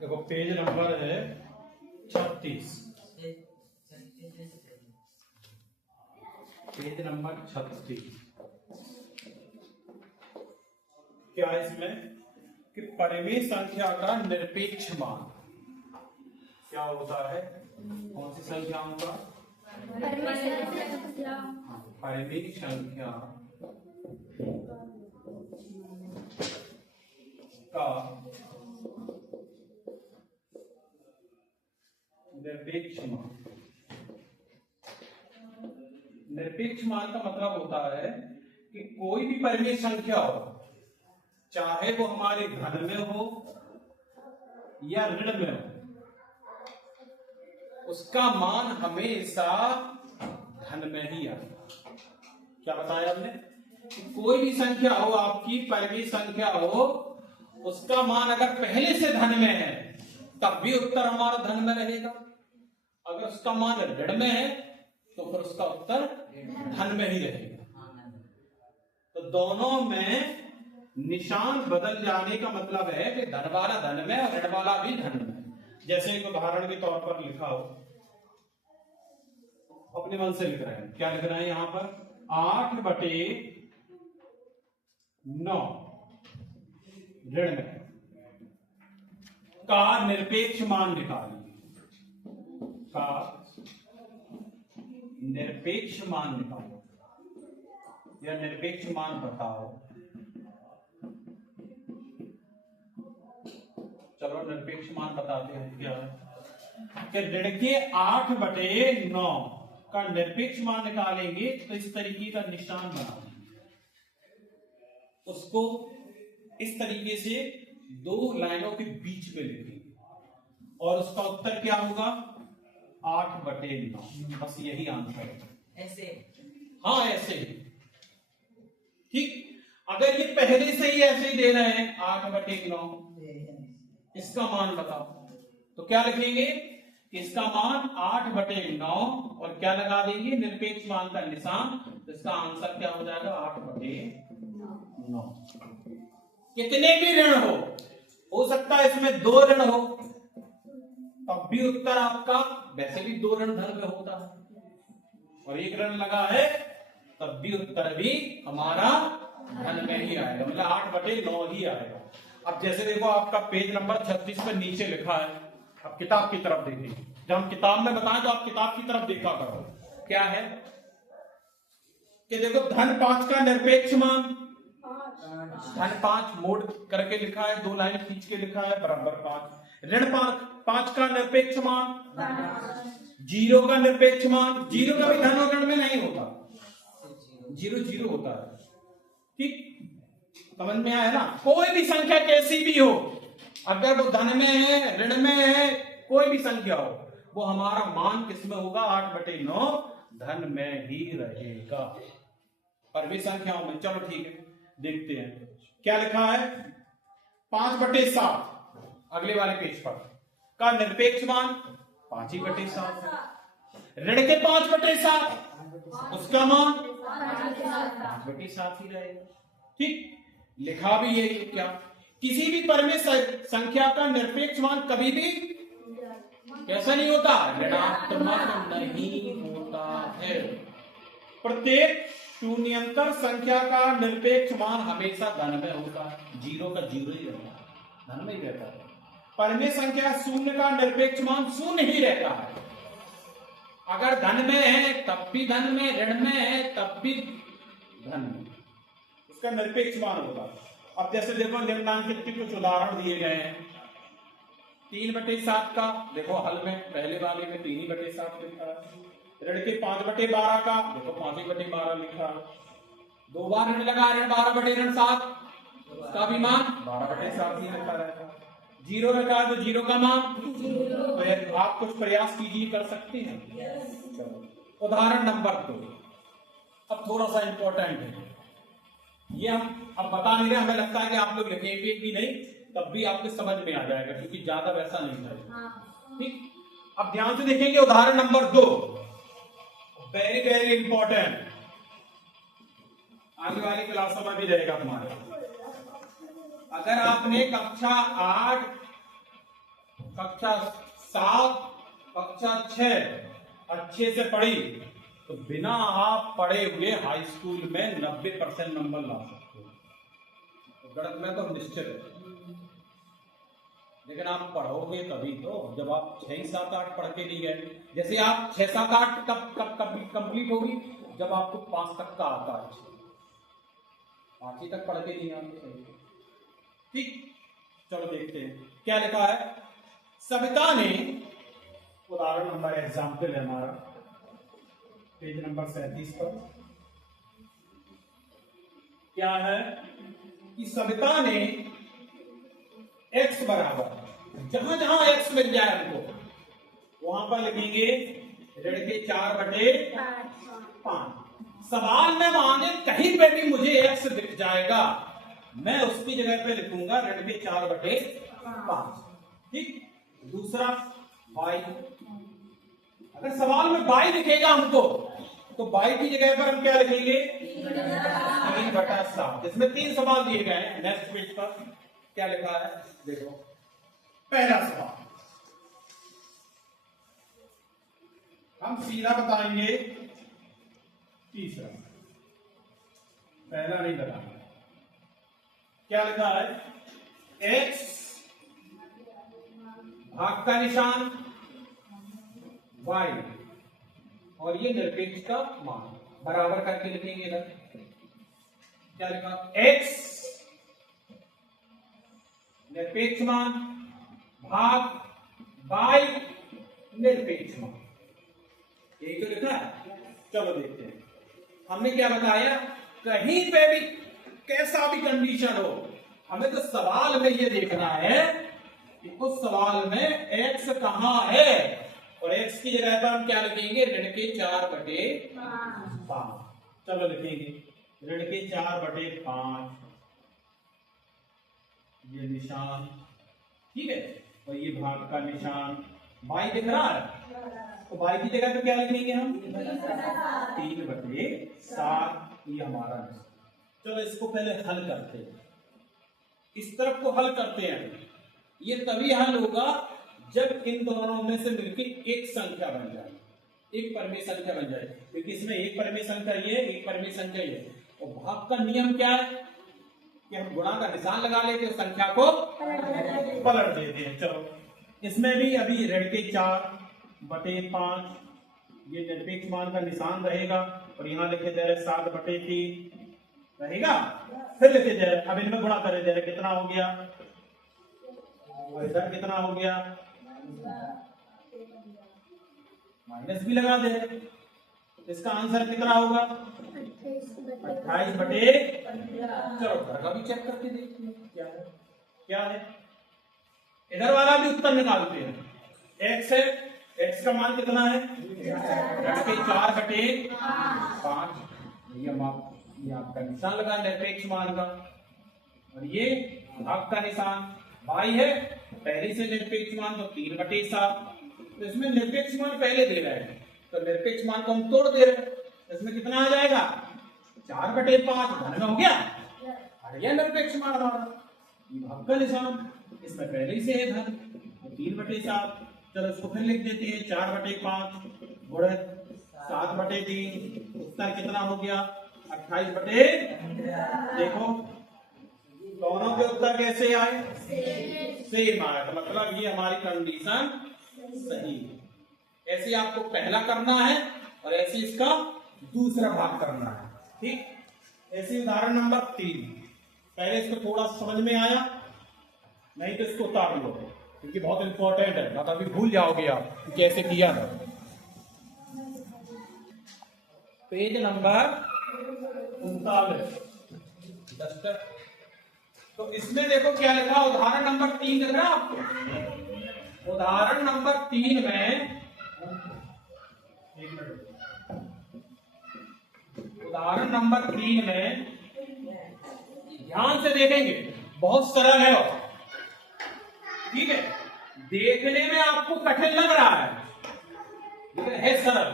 देखो page number है 36, page number 36। क्या इसमें कि परिमेय संख्या का निरपेक्ष मान क्या होता है? कौन सी संख्याओं का? परिमेय संख्या का निरपेक्ष मान। निरपेक्ष मान का मतलब होता है कि कोई भी परिमेय संख्या हो, चाहे वो हमारे धन में हो या ऋण में हो, उसका मान हमेशा धन में ही आए। क्या बताया हमने? कोई भी संख्या हो, आपकी परिमेय संख्या हो, उसका मान अगर पहले से धन में है तब भी उत्तर हमारा धन में रहेगा। अगर उसका मान ऋण में है तो फिर उसका उत्तर धन में ही रहेगा। तो दोनों में निशान बदल जाने का मतलब है कि धन वाला धन में और ऋण वाला भी धन में। जैसे एक उदाहरण के तौर पर लिखा हो, अपने मन से लिख रहे हैं। क्या लिख रहे हैं यहां पर? 8/9 ऋण में का निरपेक्ष मान निकालिए। का निरपेक्ष मान निकालो या निरपेक्ष मान बताओ। चलो निरपेक्ष मान बताते हैं। क्या है कि ऋण के 8/9 का निरपेक्ष मान निकालेंगे तो इस तरीके का निशान बनाएंगे, उसको इस तरीके से दो लाइनों के बीच में लिखेंगे और उसका उत्तर क्या होगा? 8/9। बस यही आंसर है। ऐसे? हाँ ऐसे ही। ठीक। अगर ये पहले से ही ऐसे ही दे रहे हैं 8/9, इसका मान बताओ, तो क्या लिखेंगे? इसका मान 8/9 और क्या लगा देंगे? निरपेक्ष मान का निशान। तो इसका आंसर क्या हो जाएगा? 8/9। कितने भी ऋण हो सकता है इसमें 2 ऋण हो, तब भी उत्तर आपका, वैसे भी 2 ऋण धन में होता है और 1 ऋण लगा है, तब भी उत्तर भी हमारा धन में ही आएगा, मतलब 8/9 ही आएगा। अब जैसे देखो आपका पेज नंबर 36 पर नीचे लिखा है, अब किताब की तरफ देखिए। जब हम किताब में बताएं तो आप किताब की तरफ देखा करो। क्या है कि देखो धन 5 का निरपेक्ष मान, धन 5 मोड़ करके लिखा है, 2 लाइन खींच के लिखा है, बराबर 5। ऋण 5 का निरपेक्ष मान, 0 का निरपेक्ष मान। 0 का भी धन और ऋण में नहीं होता, 0 होता है। ठीक, समझ में आया ना? कोई भी संख्या कैसी भी हो, अगर वो धन में है, ऋण में है, कोई भी संख्या हो, वो हमारा मान किसमें होगा? 8/9 धन में ही रहेगा। परिमेय संख्याओं में। चलो ठीक है, देखते हैं क्या लिखा है। 5/7 अगले वाले पेज पर का निरपेक्ष मान 5/7। ऋण के 5/7 उसका मान 5/7 ही रहेगा। ठीक, लिखा भी यही। क्या? किसी भी परिमेय संख्या का निरपेक्ष मान कभी भी कैसा नहीं होता? ऋणात्मक नहीं होता है। प्रत्येक शून्यंतर संख्या का निरपेक्ष मान हमेशा धन में होता है। 0 का 0 ही रहता है, धन में ही रहता है। परिमेय संख्या 0 का निरपेक्ष मान 0 ही रहता है। अगर धन में है तब भी धन में, ऋण में है तब भी धन में, उसका निरपेक्ष मान होगा। अब जैसे देखो निम्नांकित के कुछ उदाहरण दिए गए हैं। 3/7 का देखो हल में पहले वाले में 3/7 लिखा है। ऋण के 5/12 का देखो 5/12 लिखा है। 2 बार ऋण लगा, ऋण 12/7 का भी मान 12/7 ही लिखा रहेगा। 0 रखा है तो 0 का मान, तो आप कुछ प्रयास कीजिए, कर सकते हैं। उदाहरण नंबर 2 अब थोड़ा सा इंपॉर्टेंट है, ये हम अब बता नहीं रहे, हमें लगता है कि आप लोग लिखेंगे भी नहीं तब भी आपको समझ में आ जाएगा, क्योंकि ज्यादा वैसा नहीं है। ठीक, अब ध्यान से देखेंगे उदाहरण नंबर 2, वेरी वेरी इंपॉर्टेंट, आगे वाली क्लासों में भी रहेगा तुम्हारे। अगर आपने कक्षा 8 कक्षा 7 कक्षा 6 अच्छे से पढ़ी तो बिना आप पढ़े हुए हाई स्कूल में 90% नंबर ला सकते हो, तो गणित में तो निश्चित है। लेकिन आप पढ़ोगे तभी तो, जब आप 6, 7, 8 पढ़ के नहीं गए। जैसे आप 6, 7, 8 कब कंप्लीट होगी, जब आपको 5 तक का आता है, 5 तक पढ़ के नहीं आते। ठीक, चलो देखते हैं क्या लिखा है। सविता ने, उदाहरण नंबर एग्जाम्पल है हमारा पेज नंबर 37 पर, क्या है कि सविता ने x बराबर, जहां जहां x मिल जाए हमको वहां पर लिखेंगे ऋण के 4/5। सवाल में माने कहीं पे भी मुझे x दिख जाएगा, मैं उसकी जगह पे लिखूंगा ऋण के 4/5। ठीक, दूसरा y, अगर सवाल में y दिखेगा हमको तो y की जगह पर हम क्या लिखेंगे 3/7। इसमें 3 सवाल दिए गए हैं। नेक्स्ट पेज पर क्या लिखा है देखो। पहला सवाल हम सीधा बताएंगे, तीसरा, पहला नहीं बताएंगे। क्या लिखा है, x भाग का निशान y और ये निरपेक्ष का मान बराबर करके लिखेंगे इधर। क्या लिखा, x निरपेक्ष मान भाग y निरपेक्ष मान, यही तो लिखा है। चलो देखते हैं। हमने क्या बताया, कहीं पे भी कैसा भी कंडीशन हो, हमें तो सवाल में ये देखना है कि उस सवाल में x कहां है, और x की जगह पर हम क्या लिखेंगे ऋण के 4/5। चलो लिखेंगे ऋण के 4/5, ये निशान, ठीक है, और ये भाग का निशान y दिख रहा है, तो y की जगह पे क्या लिखेंगे हम 3/7, ये हमारा निशान। चलो इसको पहले हल करते हैं, इस तरफ को हल करते हैं। ये तभी हल होगा जब इन दोनों में से मिलकर एक संख्या बन जाए, एक परिमेय संख्या बन जाए, क्योंकि इसमें एक परिमेय संख्या ये, एक परिमेय संख्या ये। और भाग का नियम क्या है कि हम गुणा का निशान लगा लेते हैं, संख्या को पलट देते हैं। चलो इसमें भी अभी ऋण के 4/5, ये निरपेक्ष मान का निशान रहेगा, और यहाँ लिखे जा रहे 7/3 रहेगा। फिर लिखे जा रहे, अब इनमें गुणा करे जा रहे, कितना हो गया, और इधर कितना हो गया, माइनस भी लगा दे। इसका आंसर कितना होगा 28/15। चलो घर का भी चेक करके देखिए क्या है, क्या है। इधर वाला भी उत्तर निकालते हैं। x है, x का मान कितना है, 4/5। ये आपका निशान लगा निरपेक्ष मान का, और ये भाग का निशान y है, पहले से निरपेक्ष मान तो 3/7। तो इसमें निरपेक्ष मान पहले दे रहे हैं, तो निरपेक्ष मान को हम तोड़ दे रहे हैं, इसमें कितना आ जाएगा 4/5, धन में हो गया, अरे यह निरपेक्ष मान हमारा, ये भाग का निशान, इसमें पहले ही से है धन, तो 3/7। चलो इसको फिर लिख देते हैं, 4/5 गुणे 7/3, उत्तर कितना हो गया 28/। देखो दोनों के उत्तर कैसे आए, सेम आया, तो मतलब ये हमारी कंडीशन सही है। ऐसे आपको पहला करना है और ऐसे इसका दूसरा भाग करना है। ठीक, ऐसे उदाहरण नंबर 3, पहले इसको थोड़ा समझ में आया, नहीं तो इसको उतार लो क्योंकि बहुत इंपॉर्टेंट है, ना तो अभी भूल जाओगे आप कि कैसे किया था। Page number 39। तो इसमें देखो क्या लिखा, उदाहरण नंबर 3 दिख रहा है आपको। उदाहरण नंबर 3 में, उदाहरण नंबर 3 में ध्यान से देखेंगे, बहुत सरल है, ठीक है, देखने में आपको कठिन लग रहा है लेकिन है सरल।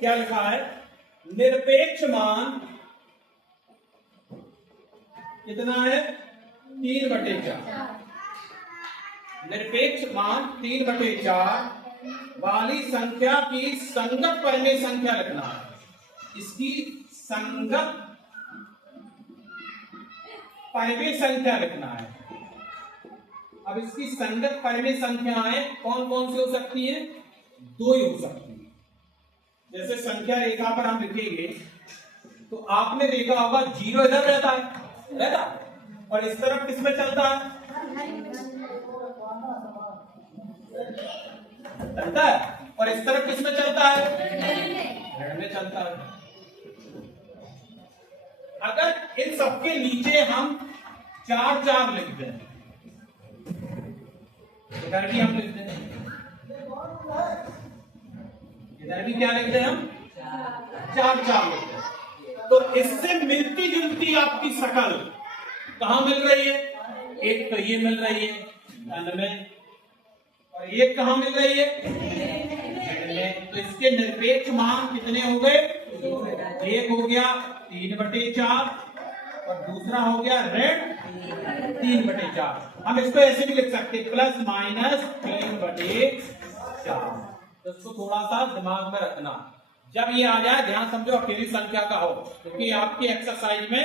क्या लिखा है, निरपेक्ष मान कितना है 3/4, निरपेक्ष मान 3/4 वाली संख्या की संगत परिमेय संख्या लिखना है। इसकी संगत परिमेय संख्या लिखना है। अब इसकी संगत परिमेय संख्याएं कौन कौन सी हो सकती हैं? 2 ही हो सकती है। जैसे संख्या रेखा पर हम लिखेंगे तो आपने देखा होगा 0 इधर रहता है और इस तरफ किसमें चलता है? और इस तरफ किसमें चलता है? ऋण में चलता है। अगर इन सबके नीचे हम 4 लिख दें, इधर भी हम लिख दें, इधर भी क्या लिख दें हम? 4 लिख दें। तो इससे मिलती जुलती आपकी शकल कहां मिल रही है? एक तो ये मिल रही है धन में, और एक कहां मिल रही है? ऋण में। तो इसके निरपेक्ष मान कितने हो गए? एक हो गया 3/4 और दूसरा हो गया ऋण 3/4। हम इसको ऐसे भी लिख सकते प्लस माइनस 3/4। तो इसको थोड़ा सा दिमाग में रखना। जब ये आ जाए ध्यान समझो अकेली संख्या का हो, क्योंकि आपकी एक्सरसाइज में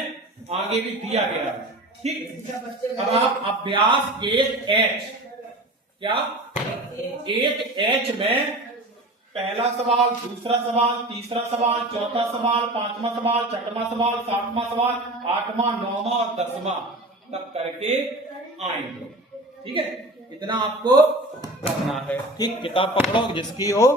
आगे भी दिया गया है। ठीक, अब आप अभ्यास 1H, क्या 1H में पहला सवाल, दूसरा सवाल, तीसरा सवाल, चौथा सवाल, 5वां सवाल, 6वां सवाल, 7वां सवाल, 8वां, 9वां और 10वां तक करके आएंगे। ठीक है, इतना आपको करना है। ठीक, किताब पकड़ो जिसकी हो।